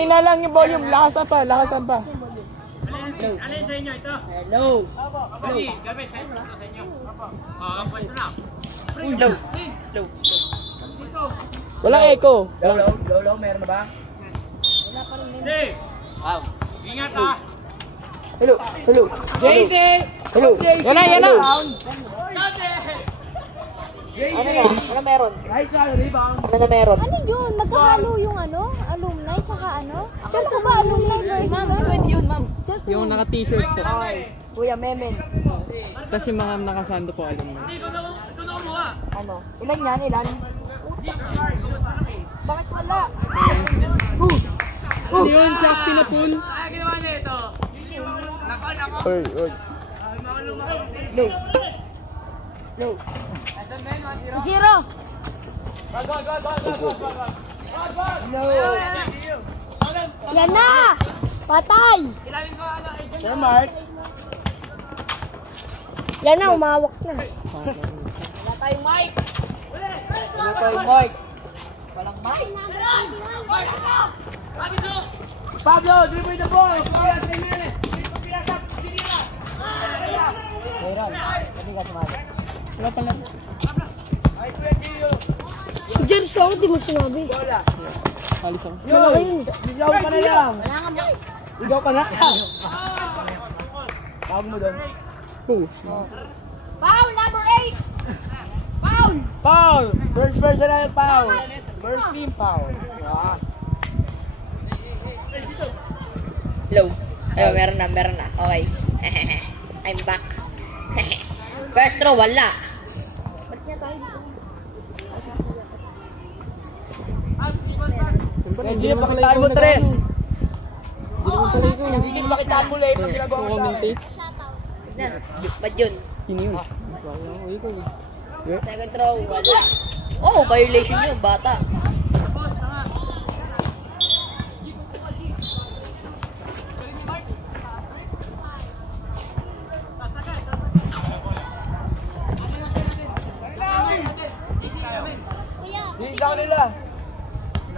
Mahina lang yung volume. Lakasan pa. Alin sa inyo ito? Hello. Gabi sa inyo. Pwesto na. Hello. Walang echo. Hello, meron na ba? Hindi. Ingat ha. Hello. JC! Hello. Yan na. Ano meron? Ano na meron? Ano yun? Magkahalo yung alumni tsaka Diyan ko ba alumni versus Ma'am, pwede yun, ma'am. Yung naka-t-shirt ko. Kuya Memen. Tapos yung mga nakasando po alam mo. Ilan yan? Ilan? Bakit wala? Ano yun? Shakti na pool? Ginawa niya ito. Oy. No. Zero. No. Yan na! Patay! Sir Mark. Yan na, umawak na. Wala tayong mic. Walang mic. Pablo, dribble the ball. Meron. Sabi ka sumali. Wala pala. Jerry ako, di mo sinabi. Alis ako. Malaki yun. Ligaw ka na lang. Wala nga mo. Ligaw ka na. Tawag mo doon. Foul, number 8! Foul! Foul! First personal foul. First team foul. Hello. Ayun, meron na. Okay. I'm back. First row, wala. Hindi na makitaan mo, Tres. Hindi na makitaan mo, Lay. Pag ginagawa mo sa akin. Ba't yun? Sino yun? Second row, wala. Oh, violation yun, bata. Ligaw nila.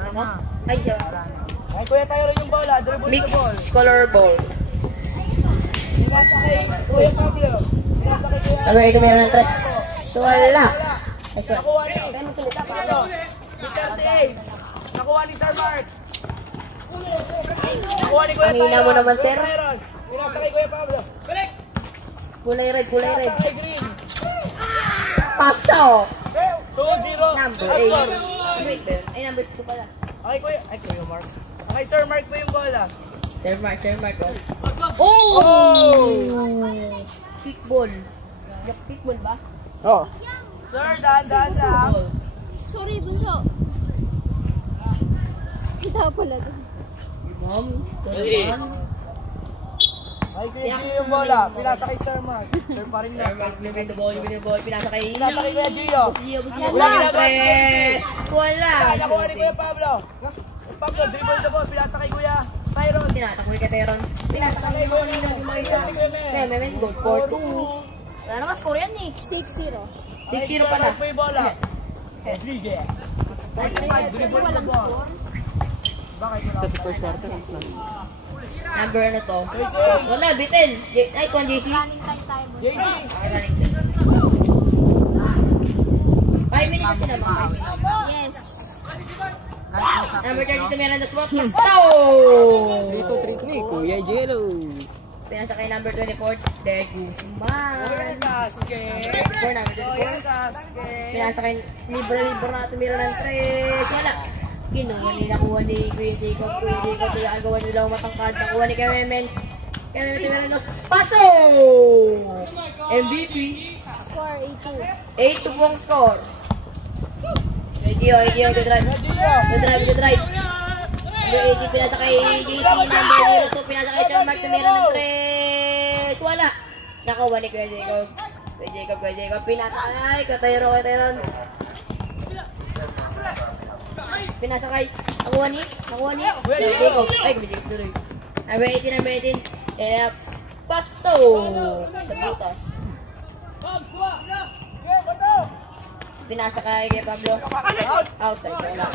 Ano? Ay, siya. Ay, kuya tayo rin yung bola. Dribble the ball. Mixed color ball. Pinasa kay Kuya Pablo. Pinasa kay Kuya. Sabi ko meron ng tres. Wala. Ay, sorry. Nakuha ni. Paano? 38. Nakuha ni Sir Mark. Nakuha ni Kuya Tayo. Ang hina mo naman, sir. Pinasa kay Kuya Pablo. Kulay red. Pinasa kay Green. Paso. 2-0. Number 8. Ay, number 2 pala. Okay, Kuya. Ay, Kuya Mark. Okay, Sir Mark po yung bola. Sir Mark. Oh! Kickball. Kickball ba? Oh. Sir, dahan lang. Sorry, bunso. Kita pala doon. Ma'am, ay, Kuya Gio yung bola. Pinasa kay Sir Mark. Sir pa rin na. Sir Mark, win the ball. Pinasa kay Kuya Gio. Wala. Nakuha ni Kuya Pablo. Pablo, dribble the ball. Pinasa kay Kuya Tyron. Tinatakoy kay Tyron. Pinasa kay Kuya Tyron. Memen, goal 4-2. Ano ka score yan eh? 6-0. 6-0 pa na. Sir Mark po yung bola. Rodriguez. Walang score. Sa first quarter. Number ano to? Wala, bitin. Nice one, JC. Running time tayo mo. JC. 5 minutes na sila, mga 5 minutes. Yes. Number 32, meron na swap. Paso! 3-2-3-3. Kuya Jero. Pinasa kay number 24, Derek Guzman. For number 24. Pinasa kay Libra na tumira ng 3. Wala. Kinuha nila, kuha ni Kuya Jacob. Pinagawa nila matangkad. Nakuha ni Kemen. Kemen tumira ng paso! MVP. Score 8-2 8-2. pong score. Gio, the drive. The drive. Number 80, pinasa kay JC. Number 02, pinasa kay John Mark. Tumira ng 3. Wala. Nakuha ni Kuya Jacob. Kuya Jacob. Pinasa kay Tyron. Pinasa kay. Nakuha ni Kuya Jacob. Ay, Kuya Jacob tuloy. Number 18. Paso. Sa butas. Pinasa kay Pablo. Outside. Wala.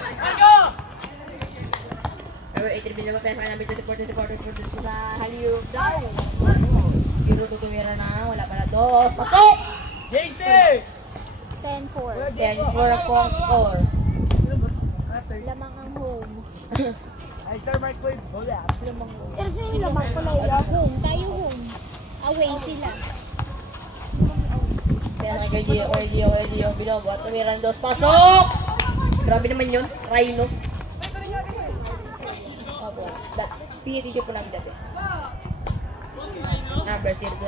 Number 8, binaba pa sa number 24 sa Haliyok daw. 0-2 tumira na, wala pala 2. Pasok! JC! 10-4. 10-4 po ang score. Lamang ang home. Ay, Sir Mark Wade. Wala. Kasi yung lamang ko lang home. Tayo home. Away sila. Kaya na kay Dio, Binobo at tumira ng 2. Pasok! Grabe naman yun, Rhino. PAT siya po namin dati. Number 0-2.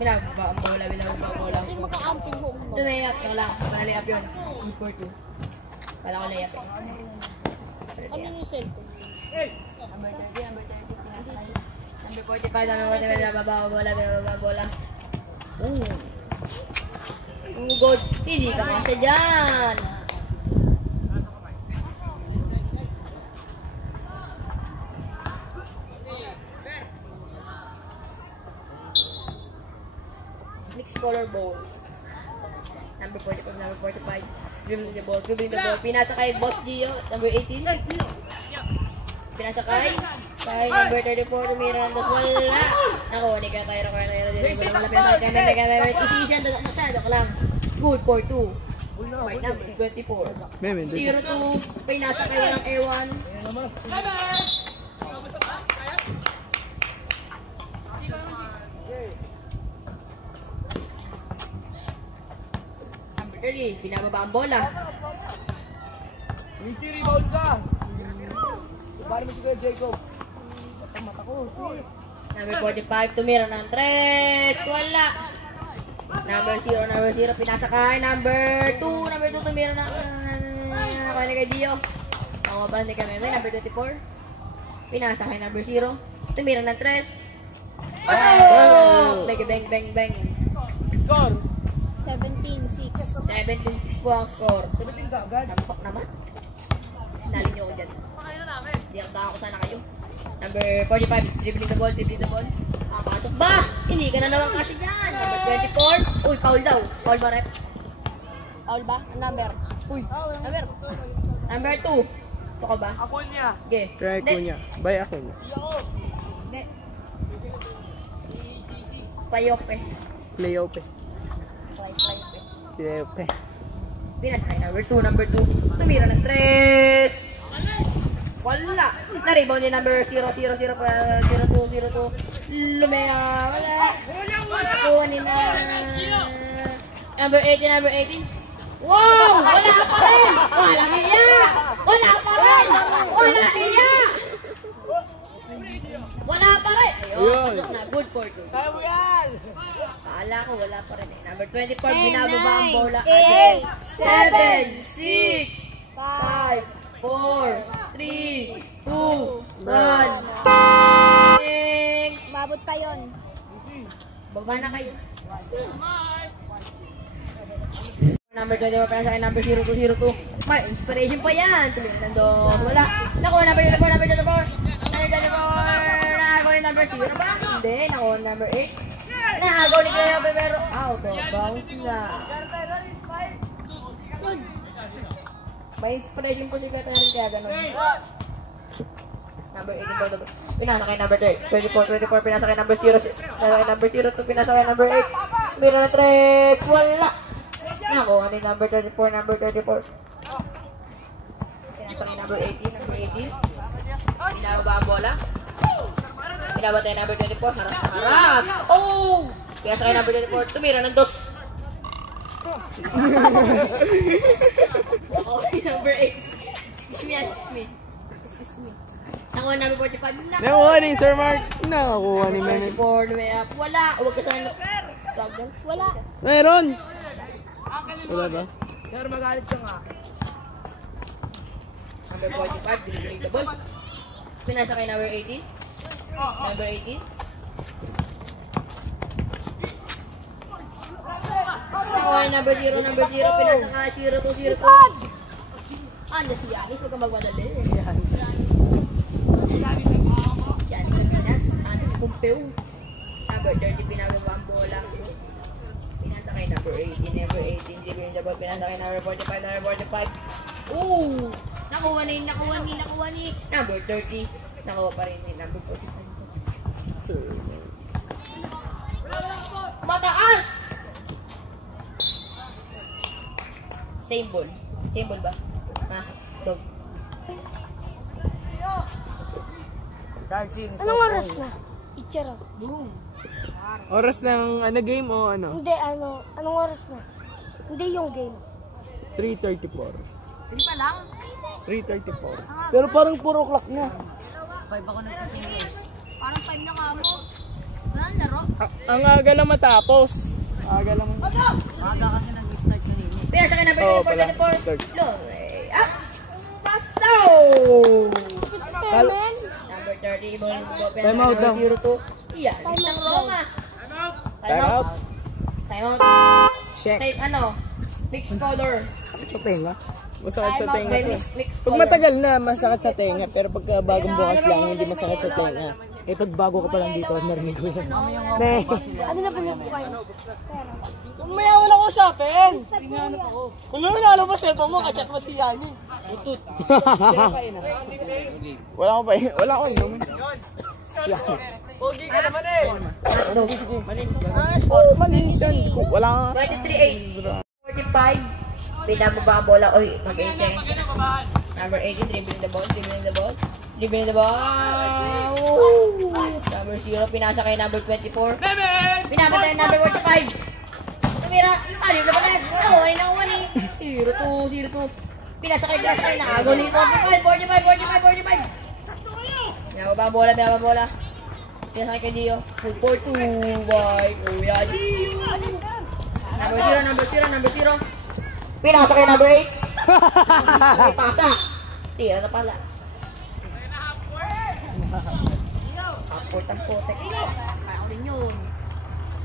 Binababa ang bola. Kasi magka-amping home mo. Doon na-layup, layup yun. 4-2. Wala ko layup eh. Ano yung cellphone? Number 45, binababa ang bola. Good. Hindi ka kasi dyan. Mixed color ball. Number 45. Dribbling the ball. Pinasa kay Boss Gio, number 18. Pinasa kay number 34, tumira ng 2. Wala. Naku, hindi ka tayo. Wala pinasa. Decision, joke lang. Good for 2. Right number 24. 0-2. Pinasa kay ng A1. Number 30, binababa ang bola. JC, rebound ka! Bari mo si Kuya Jacob. Mata ko, Number 45, tumira ng 3. Wala. Number 0, pinasa kay number 2. Number 2, tumira ng kay Dio. Ako ba, hindi kami. Number 24. Pinasa kay number 0. Tumira ng 3. Pasok! Bang. Score! 17-6. 17-6 po ang score. 17 ka agad. Nampak naman. Sinali niyo ko dyan. Hindi ako taka ko sana kayo. Number 45, dribbling the ball. Pasok ba? Hindi ka na naman kasi dyan. Number 24. Uy, foul daw. Foul ba, rep? Foul ba? Ang number? Uy, number. Number 2. Ito ka ba? Ako niya. Okay. Try ko niya. Bay ako niya. Hindi. Playoff eh. Playoff eh. Playoff eh. Playoff eh. Pinasa kay number 2. Tumira ng 3. Wala. Na-rebound ni number 0-2. Lumea. Wala. Nakuha ni number 18. Wow! Wala pa rin! Wala niya! Ayun, pasok na. Good for 2. Kaya mo yan! Akala ko wala pa rin eh. Number 24, binababa ang bola. 8, 7, 6, 5, 4, 3, 2, 1. Mabot pa yun. Baba na kayo. Number 24, para sa akin, number 0202. May inspiration pa yan. Tumira ng 2. Wala. Nakuha, number 24. Nakakuha ni number 0 ba? Hindi. Nakuha number 8. Nakagaw ni Kuya pero out of bounds na. May inspiration po si Kuya rin kaya ganun. Number 18 pinasa kay number 24, pinasa kay number 0, number 02, pinasa kay number 8. Mira na 3, wala. Nakuha ni number 34. Pinasa kay number 18. Pinababa ang bola. Pinababa tayo number 24, harap. Oh! Pinasa kay number 24, tumira ng 2. Nakuha ni number 8. Excuse me. Nakuha number 45. Nakuha ni Sir Mark. Nakakuha ni Menet. 44, lumaya. Wala. Huwag ka sana. Wala. Meron. Wala ba? Sir, magalit ka nga. Number 45, binibigay the ball. Pinasa kay number 18. Number 18. Nakuha ni number 0. Pinasa kay 0202. Anda si Yanis. Huwag kang magmadali. Yanis ang Pinas. Ano si Pompeo. Number 30, pinababa ang bola. Pinasa kay number 18. Pinasa kay number 45. Ooh! Nakuha ni. Number 30. Nakuha pa rin ni number 45. Mataas! Same ball. Same ball ba? Ha? Dog. Anong oras na? Itchara. Oras ng game o ano? Hindi, anong oras na? Hindi yung game. 3:34. 3 pa lang? 3:34. Pero parang 4 o'clock na. 5 ako nagpapingis. Parang 5 na ka mo. Ano, laro? Ang aga lang matapos. Aga lang. Maaga kasi nag-start kanina. Pina sa number Oo, 24, pala. 24. Start. Up! Pasaw! Temen? Number 30, ball. Time out daw. 02. Yan, isang Roma. Time out. Time out. Check. Save, mixed color. Sakit sa tenga. Masakit sa Time out tenga by to. mixed Pag color. matagal na, masakit sa tenga. Pero pagka bagong bukas lang, hindi masakit sa tenga. Eh pag bago ka pa lang dito, narinig ko yun. Ne. Ano na pinupukay? Maya wala ko usapin. Kung nalo ba cellphone mo, kachat mo si Yani. Utut. Wala ko pa eh. Wala ko inom. Pogi ka naman eh. Malinis yan. Wala nga. 23-8. 45. Pinababa ang bola. Oy, mag-change. Number 18, dribbling the ball. Number 0, pinasa kay number 24. Pinasa kay number 45. Tumira. Alim na pala. Nakuha ni. 0-2. Pinasa kay. Nakago ni 45. Pinababa ang bola. Pinasa kay Dio. 4-2 by Kuya Dio. Number 0. Pinasa kay number 8. Pasa. Tira na pala. Ang putek. Kaya rin yun.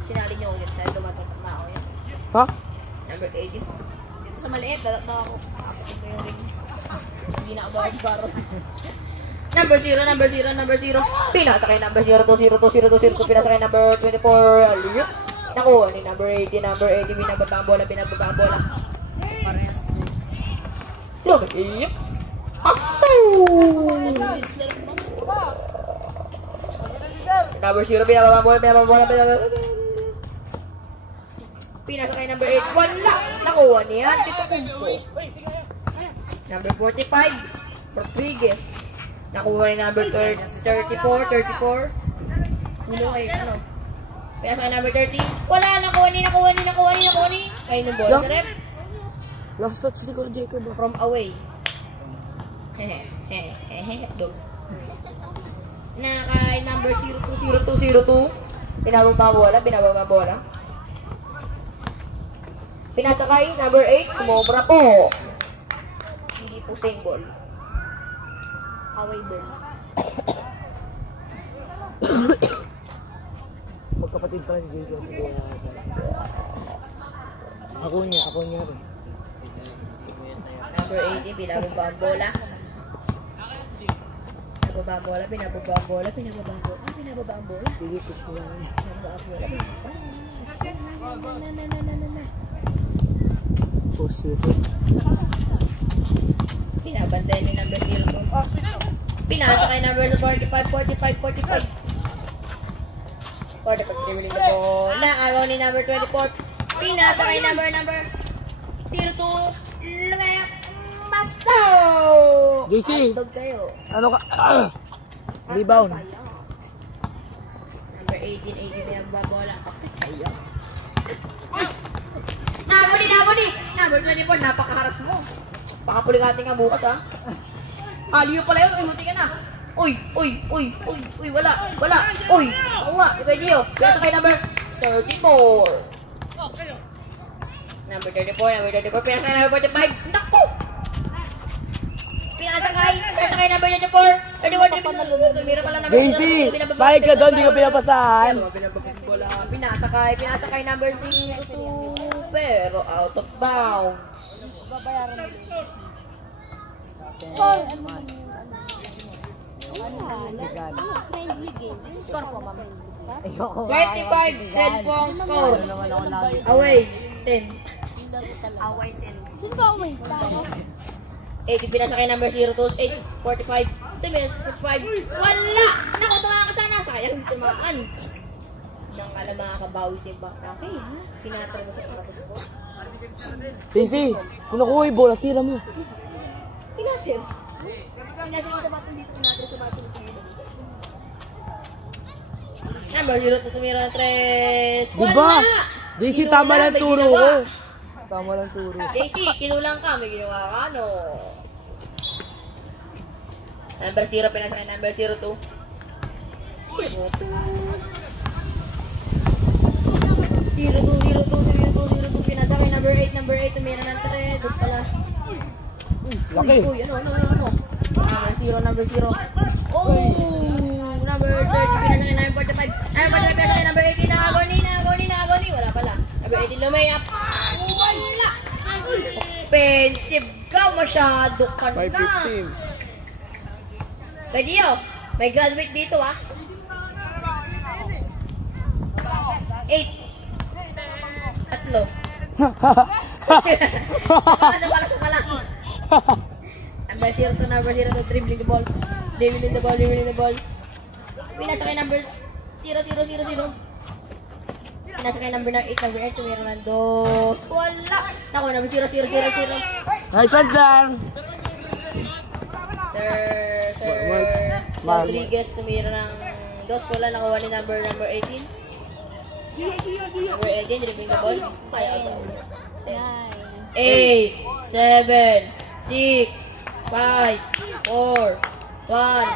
Sinali nyo ulit dahil dumatak na ako yan. Ha? Number 18. Dito sa maliit, dalat na ako. Kapatid ko yung ring. Hindi na ako baro. Number 0. Pinasa kay number 02. Pinasa kay number 24. Aliyot. Nakuha ni number 80. Binababa ang bola. Parehas. Look. Iyop. Asaw! Number 0, binababa ang bola. Pinasa kay number 8. Wala! Nakuha niya. Dito kumpo. Number 45. Rodriguez. Nakuha ni number 34. Ulo kayo, ano? Pinasa kay number 30. Wala! Nakuha ni. Kayo ng bola sa rep. Last touch ni ko Jacob. From away. Dog. Na kay number 02. Binababa bola. Pinasa kay number 8. Kumobra po. Hindi po same ball. Away ball. Magkapatid pa rin dito. Ako niya rin. Number 80. Binababa ang bola. Binababa ang bola. Pili ko siya lang. Pinabantay ni number 02. Pinasa kay number 45. 45 dribbling the ball. Nakagaw ni number 24. Pinasa kay number 02. Lumaya. Masaw! JC! Dog kayo. Ano ka? Rebound. Number 18 yung bola. Nabuni! Number 24, napakaharas mo. Pakapuligati nga bukas, ha? Aliyo pala yun, imuti ka na. Uy, wala. Uy, ako nga, ibay niyo. Pinasa kay number 34. Number 34, pinasa kay number 45. Naku! Pinasa kay number 34. Tumira pala number 0. JC! Bakit ka doon? Di ka pinapasahan. Pinasa kay number 02. Pero out of bounds. Friendly game. Score po, mama. 25, 10 po ang score. Away, 10. Sino ba away? 18, pinasa kay number 02, 8, 45, 2 minutes, 45, wala! Naku, tumakas ka sana, sayang tumaan. Nang alam makakabawi si Baka. Okay, ha? Pinatry mo sa karatas ko. Daisy, kung nakuha yung bola, tira mo. Pinatry. Pinatry mo sa batang dito, pinatry sa batang dito. Number 02, tumira ng 3. Diba? Daisy, tama lang turo ko. Tama lang turo. JC, kinulang ka. May ginawa ka, no? Number 0, pinasa kay number 02. 02, pinasa kay number 8, tumira ng 3. Dos pala. Laki. Uy, ano? Number 0. Oh! Number 30, pinasa kay number 45. Number 45, pinasa kay number 18. Nagoni. Wala pala. Number 18, lumayap. Wala! Offensive ka, masyado ka na. 5:15. Kay Gio, may graduate dito, ah. 8. Tatlo. Sa pala. Number 02, dribbling the ball. Dribbling the ball. Pinasa kay number 0. Pinasa kay number 8, tumira ng 2. Wala! Naku, number 0. Ay, Chansan! Sir Rodriguez, tumira ng 2. Wala, nakuha ni number 18. Number 18, dribbling the ball. Kaya agaw. 8, 7, 6, 5, 4, 1,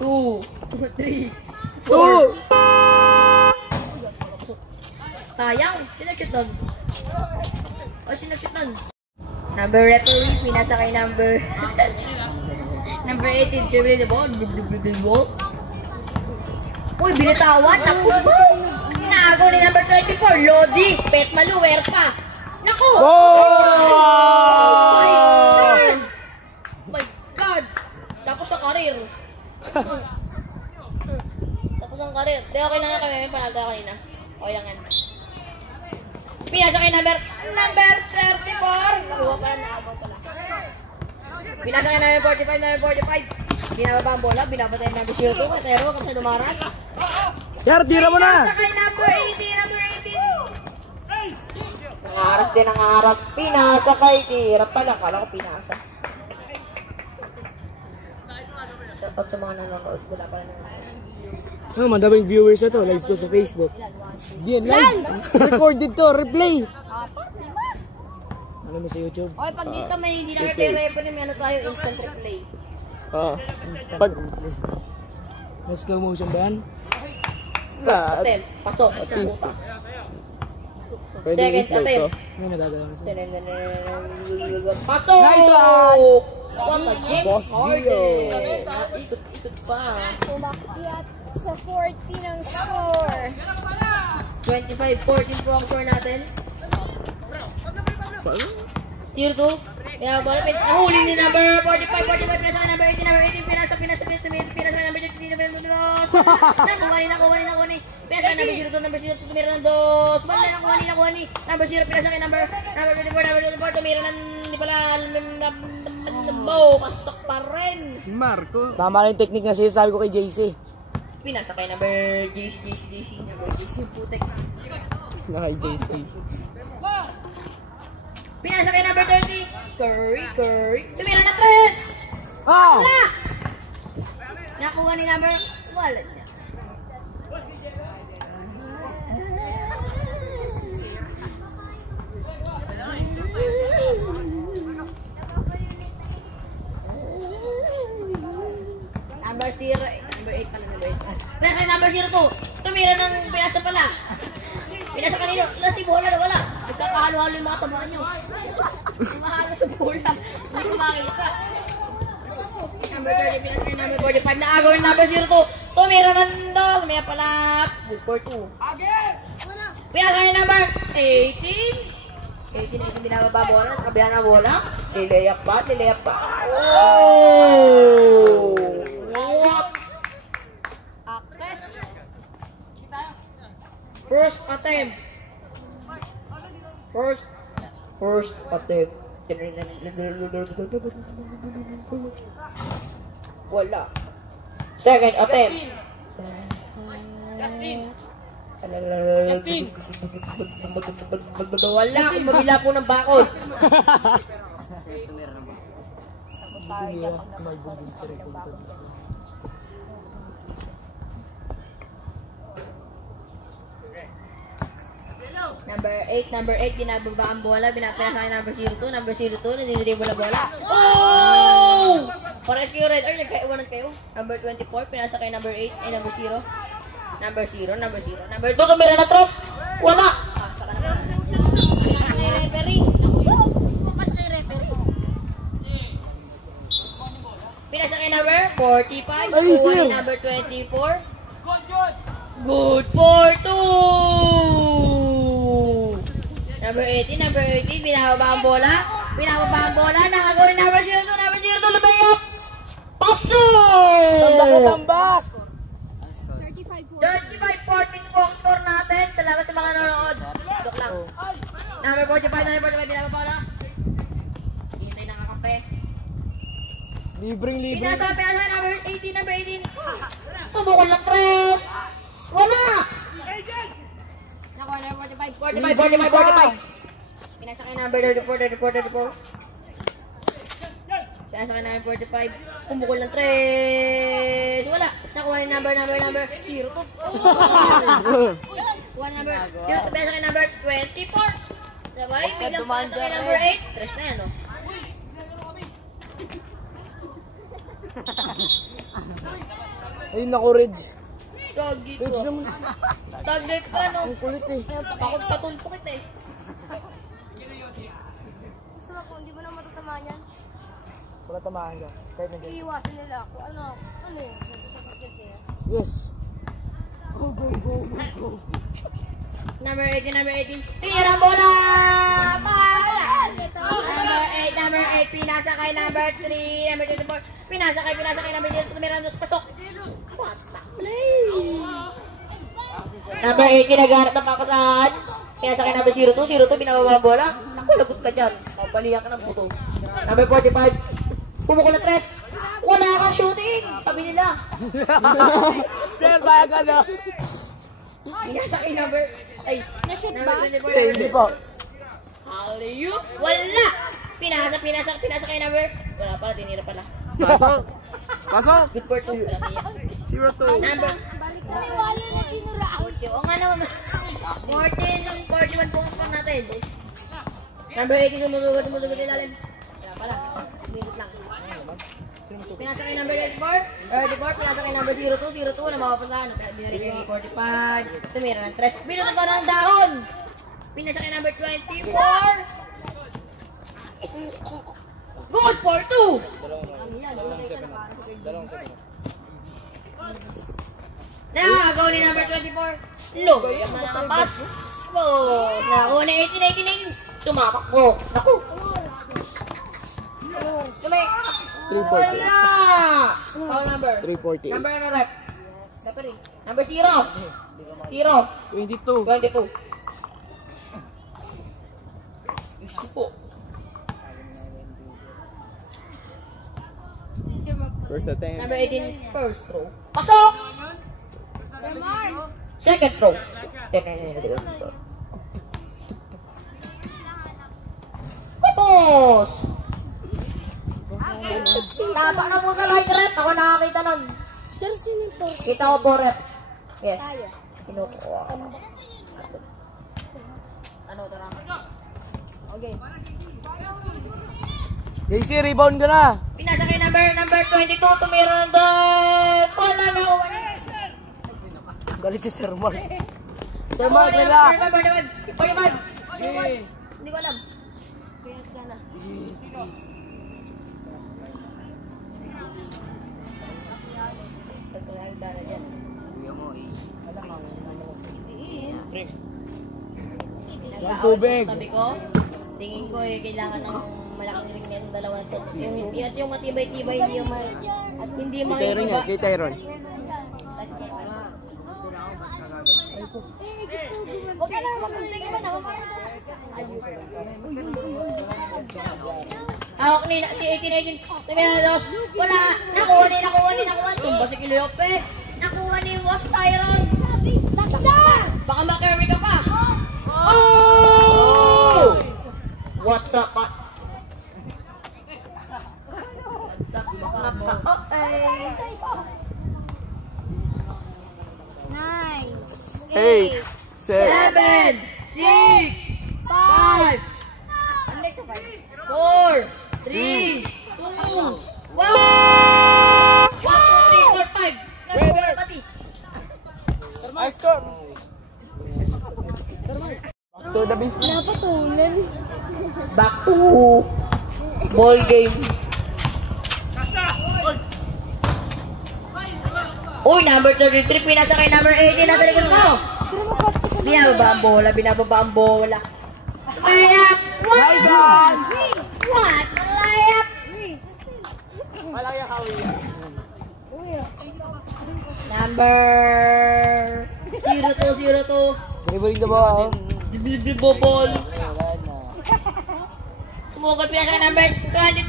2, 3, 4. Sayang, sinag-shoot nun. Number referee, pinasa kay number number 18, dribbling the ball. Uy, binitawan. Naku ba? Nagaw ni number 24, Lodi. Pet Maluwer pa. Naku! Oh my God! Tapos ang karir. Di, okay lang yan kami. May panalo tayo kanina. Okay lang yan. Pinasa kay number 34. Nakuha pala, nakabot pala. Pinasa kay number 45. Binababa ang bola, binabata yung number 02. Katero, kapag sa dumaras. Yar, tira mo na! Pinasa kay number 18. Nangaras. Pinasa kay tira pala. Kala ko pinasa. Shoutout sa mga nanonood. Wala pala nanonood. Oh, madaming viewers na to. Live to sa Facebook. Diyan, live! Recorded to, replay! 4, 5. Ano mo sa YouTube? Okay, pag dito may hindi na replay, may ano tayo, instant replay. Oo. Pag... Na slow motion ba yan? Attempt. Pasok. Pwede Second i-slow to. attempt. Ano nagagawa mo sa'yo? Pasok! Nice one! What a James Boss Harden! Ikot pa. Umakyat sa 40 ng score. 25-14 po ang score natin. Tier 2. Kaya balapit. Nahuli ni number 45. Pinasa ka number 18. Pinasa ka number 15. Nakuha ni. Pinasa ka number 0. Tumira ng 2. Bala nakuha ni. Number 0. Pinasa ka number 24. Tumira ng hindi pala. Pasok pa rin. Marco. Tama yung technique na sinasabi ko kay JC. Pinasa kay number JC. Number JC yung putek. Naka-JC. Pinasa kay number 30. Curry. Tumira ng 3. Ah! Wala! Nakuha ni number. Wala niya. Number 0. Number 8 pala. Pinasa kay number 02. Tumira ng pinasa pala. Pinasa kanino. Si bola na wala. Nagkakahalo-halo yung mga tamaan nyo. Mahalo sa bola. Hindi ko makita. Number 30, pinasa kay number 45. Naagaw yung number 02. Tumira ng dog. May pala. Good for 2. Pinasa kay number 18. 18 binababa bola. Sa kabila na bola. Lilayap pa. Oh! What? Akres. First attempt. Wala. Second attempt. Justin! Wala akong mabila po ng bakod. Number 8, binababa ang bola, binapaya sa number 02, nandidribble ang bola. Oh! Parang kayo red, ay nagkaiwanan kayo. Number 24, pinasa kay number 8, ay number 0. Number 2, tumira na Trops. Wala. Pasa ka naman. Pinasa kay referee. Pasa kay referee. Pinasa kay number 45, kuha ni number 24. Good for 2! Number 18, binababa ang bola. Nakagawin number 02, lumayop! Paso! Tambak! 35-14 po ang score natin. Salamat sa mga nanonood. Joke lang. Number 45, binababa na. Hintay nakakampi. Libreng. Pinasa number 18. Tumukol ng 3. Wala! Nakuha na 45. Pinasa kay number 34. Pinasa kay number 45. Kumukol ng 3. Wala. Nakuha ni number 0 to. Kuha number 0 to. Pinasa kay number 24. Sabay, biglang pinasa kay number 8. 3 na yan, no? Ayun ako, Reg. Gagi Reg ko. naman. Tag-life ka, no? Ang kulit eh. Pakot-patulpo kita eh. Gusto mo kung hindi mo na matatamaan yan, Wala tamahan ka. Kahit na iiwasan nila ako. Ano yun? Sasakyan siya. Yes. Go. Number 18. Tira bola! Number 8, pinasa kay number 3, number 24. Pinasa kay number 0, Mirandos, pasok. What the play? Number 8, kinagarap ng papasahan. Pinasa kay number 02, binababa ang bola. Naku, lagot ka dyan. Mapalihan ka ng puto. Number 45, pumukul na 3. Wala kang shooting! Sabi nila. Sir, baya ka na. Pinasa kay number... Ay, Na-shoot ba? number 24. Hindi po. Alley-oop! Wala! Pinasa kay number... Wala pala, tinira pala. Pasok. Good for 2. 0-2. Number... Balik kami wala na tinuraan. 40. O nga naman. 41 po ang score natin. Number 18, sumusugot ilalim. Wala pala. Minute lang. Pinasa kay number 34, pinasa kay number 02, na mapapasahan. Binarili kay 45. Tumira ng 3. Binuto pa ng dahon. Pinasa kay number 24. Good for 2. Nakagaw ni number 24. Low. Yaman ang pass. Nakuha na 18. Tumapak ko. Naku. Tumay. 340. Wala. Foul number. 340. Number ano rep? Number 0. 22. 22. Isu po. First attempt. Number 18, first throw. Pasok! Second throw. Tapos! Tapak na po sa light rep. Ako nakakita nun. Sir, sino to? Kita ko po rep. Yes. Kinukuha. Ano ito na? Okay. JC, rebound ka na. Pinasa kay number 22. Tumira ng doon. Wala na ako. Galit si Sir Mark. Sir Mark, relax. Hindi ko alam. Kaya sana. Pagkalang dala dyan. Ang tubig. Sabi ko, tingin ko kailangan ng malaking ring na yung dalawa na ito. Yung matibay-tibay, hindi yung at hindi Kay Tyron yan, kay Tyron. Huwag ka na, magandang iba na. Hawak ni 18. Tumihados. Wala. Nakuha ni. Tumba si Kiliope. Nakuha ni Was Tyron. Baka makarami ka pa. Oh! What's up, pa? Nine. 8, 7, 6, 5, 4, 3, 2, 1. 1, 2, 3, 4, 5. Pati. I score! To the base. Napatulan. Back to ball game. Uy, number 33, pinasa kay number 18 na sa likod mo. Binababa ang bola. Layap! What? What? Layap! Number 0202. Dribbling the ball. Dribble ball. Sumugod pinasa kay number 22.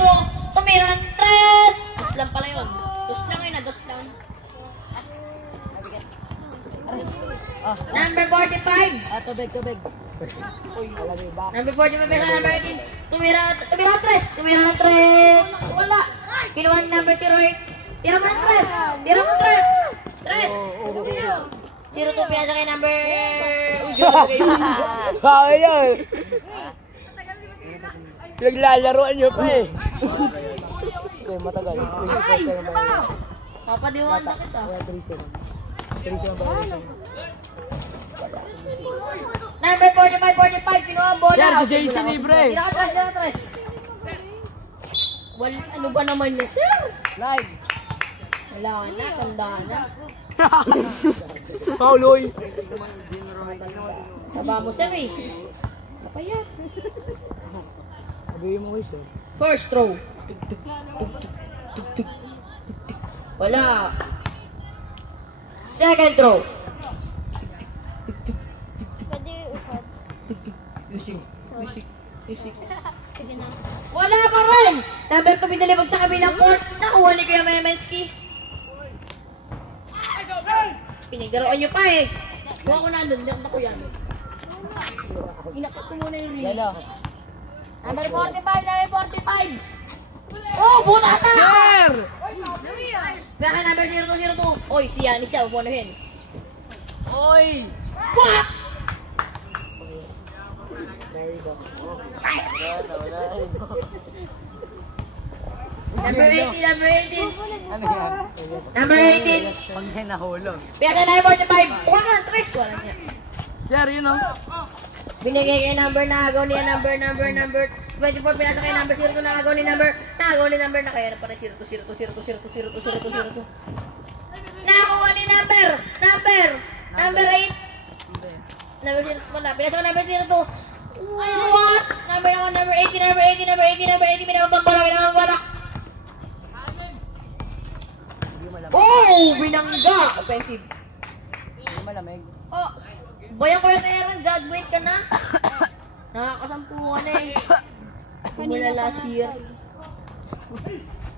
Tumira ng 3. Das lang pala yun. Das lang yun, das lang. Number 45. Tubig. Number 45 na number 18. Tumira ng 3. Wala. Kinuha ni number 08. Tira mo ng 3. 02 pinasa kay number... Bakit yan? Pinaglalaroan nyo pa eh. Okay, matagal. Papadiwanda kita. 3-7 ba? Number 45, kinuha ang bola. Sir, si JC libre. Tira ka 3. Ano ba naman niya, sir? Live. Wala na, tanda na. Pauloy. Taba mo, sir eh. Napayat. Sabihin mo sir. First throw. Wala. Second throw. Pwede usap. Music. Wala pa rin! Number 2 pinalibag sa kabilang court. Nakuha ni Kuya Memensky. Pinagdaroan nyo pa eh. Kung ako nandun, hindi ako yan. Inakot ko muna yung ring. Number 45. Oh, buta na! Sir! Kaya number 0202. Oy, siya, ni siya, upunahin. Oy! What? Number 18. Number 18. Pag yan nahulog. Pinaka na 45. Wala na, 3. Wala niya. Sir, yun o. Binigay kay number na agaw niya, number 24. Pinasa kay number 02 na agaw ni number. Na kaya na pala 02. Nakakuha ni number 8. Number 0 wala. Pinasa ko number 02. What? Number 18. Binabang. Oh! Binangga! Offensive. Hindi malamig. Oh! Bayang ko yung Aaron, graduate ka na. Nakakasampuhan eh. Kumula last year.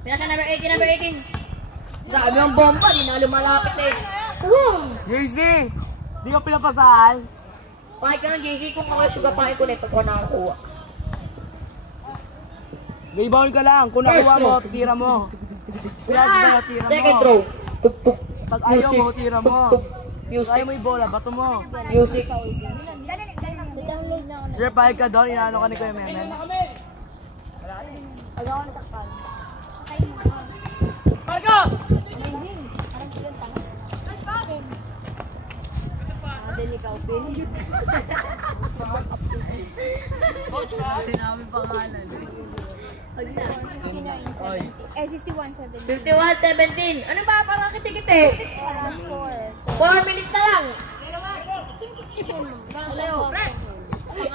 Pinaka number 18. Grabe ang bomba, di na lumalapit eh. Wow! JC! Di ka pinapasahan? Kahit ka ng JC, kung ako yung sugapain ko na ito ko nakakuha. Rebound ka lang. Kung nakuha mo, tira mo. Tira mo. Second throw. Tuk. Pag ayaw mo, tira mo. Music. Ayaw mo yung bola, bato mo. Music. Download na ako na. Sir, pahig ka doon. Inaano ka ni Kuya Memen. Pag ako natakpan. Amazing. Parang tulad tanga. Adel ikaw, Pin. Sinabi pangalan eh. Huwag na. 51-7. 51-17. Ano ba? Parang kiti-kiti. Score. 4 minutes na lang.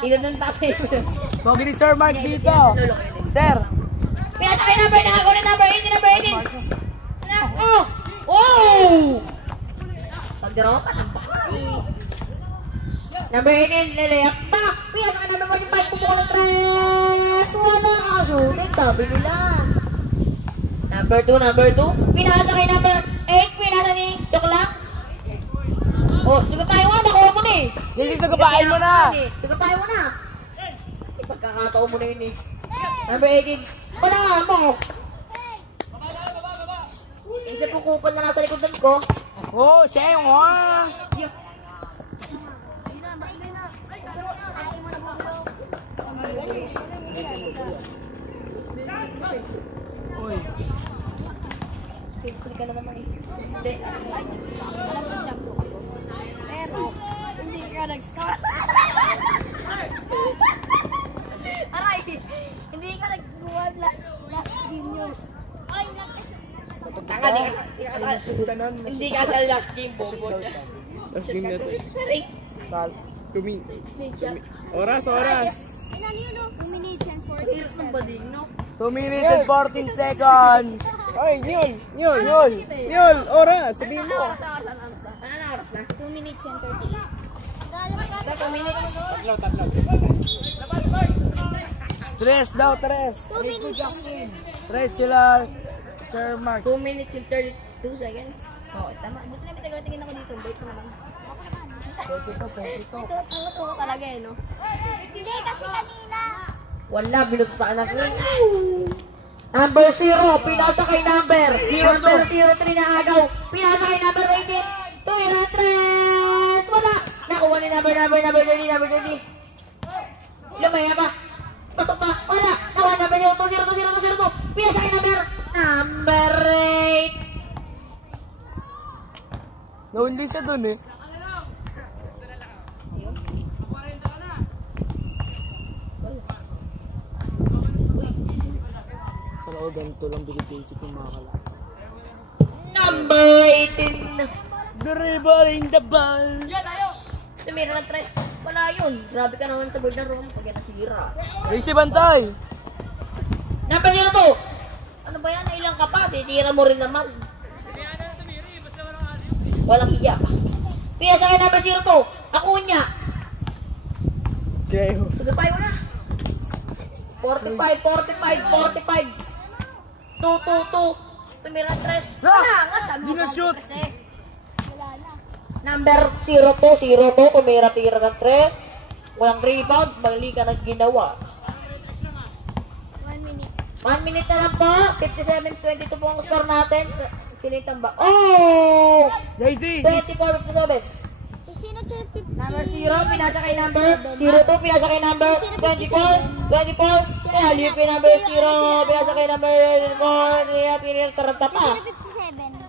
Ilan ng tatay. Pogi ni Sir Mark dito. Sir. Pinasa kay number na ako ni number 18. Oh! Wow! Pagdaro ka ng baki. Number 18, leleyap pa. Piyasa ka na naman yung 5, pumukul ng 3. Wala nakasulit, sabi nila. Number 2. Pinasa kay number 8. Pinasa ni Dokla. Oh, sige tayo nga, nakuha mo na eh. Hindi, tagapain mo na. Sige tayo mo na. Ipagkakataon mo na yun eh. Number 18. Wala mo. Isa pong kupal na nasa likodan ko. Oh, siya yung Uy. Pili ka na naman eh. Hindi. Pero, hindi ka nag-score. Aray, hindi ka nag-score last game yun. Ay, Tanga, hindi ka sa last game, bobo. Last game na ito. Sorry. 2 minutes. Oras. Ilan yun, no? 2 minutes and 47. 2 minutes and 14 seconds. Ay, Nyol. Oras, sabihin mo. Ano oras na? 2 minutes and 38. Sa 2 minutes. Tres daw, tres. 2 minutes. Tres sila. Sir Mark. 2 minutes and 32 seconds. Okay, tama. Buti namin tagatingin ako dito. Break ko naman. Pwede to. Ito talaga eh, no? Hindi, kasi kanina. Wala, binut pa anak yun. Number 0, pinasa kay number 03 na agaw. Pinasa kay number 18. Tuwira 3. Wala. Nakuha ni number 20. Lumaya ba? Pasok pa. Wala. Nakuha number 2. Pinasa kay number 8. No, hindi siya dun eh. Sa loob, ganito lang basic yung mga kalaban. Number 18. Dribble in the ball. Tumira ng 3. Wala yun. Grabe ka naman sa board na room pag nasira. Racy Bantay. Number 02. Ano ba yan? Ilang ka pa? Titira mo rin naman. Walang iya pa. Pia sa akin number 02. Ako niya. Jeyo. Sige tayo na. 45. 2. Tumira 3. Wala nga. Sabi Di na shoot. kasi. Number 02. Tumira-tira ng 3. Walang rebound. Mali ka ng ginawa. 1 minute. 1 minute na lang po. 57-22 po ang score natin. Sinitang ba? Oh! Daisy. 24-57. So, sino siya 50? Number 0, pinasa kay number 02, pinasa kay number 24. Kaya halip kay number 0, pinasa kay number 4, kaya pinil karanta pa. Sino 57?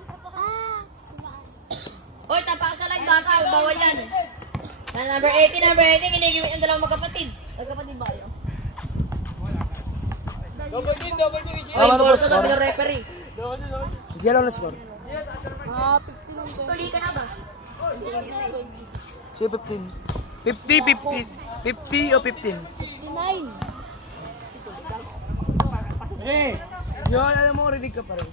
Hoy, tapak sa line bata, bawal yan. Number 18, kinigimit ang dalawang magkapatid. Magkapatid ba kayo? Double team. Hoy, Ano ball po sa score? tabi ng referee. Zero na score. 50 Tuloy ka na ba? Si 15. 50 o 15. 59. Yun, alam mo, rinig ka pa rin.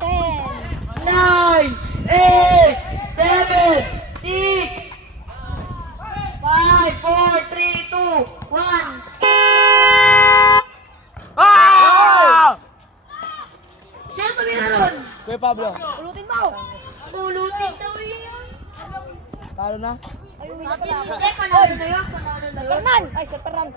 10. 9, 8, 7, 6, 5, 4, 3, 2, 1. Ah! Sino tumira nun? Kuya Pablo, Ulutin mo! Ulutin daw yun! talo na? Panalo na yun, panalo na yun. Ay, sa Fernan.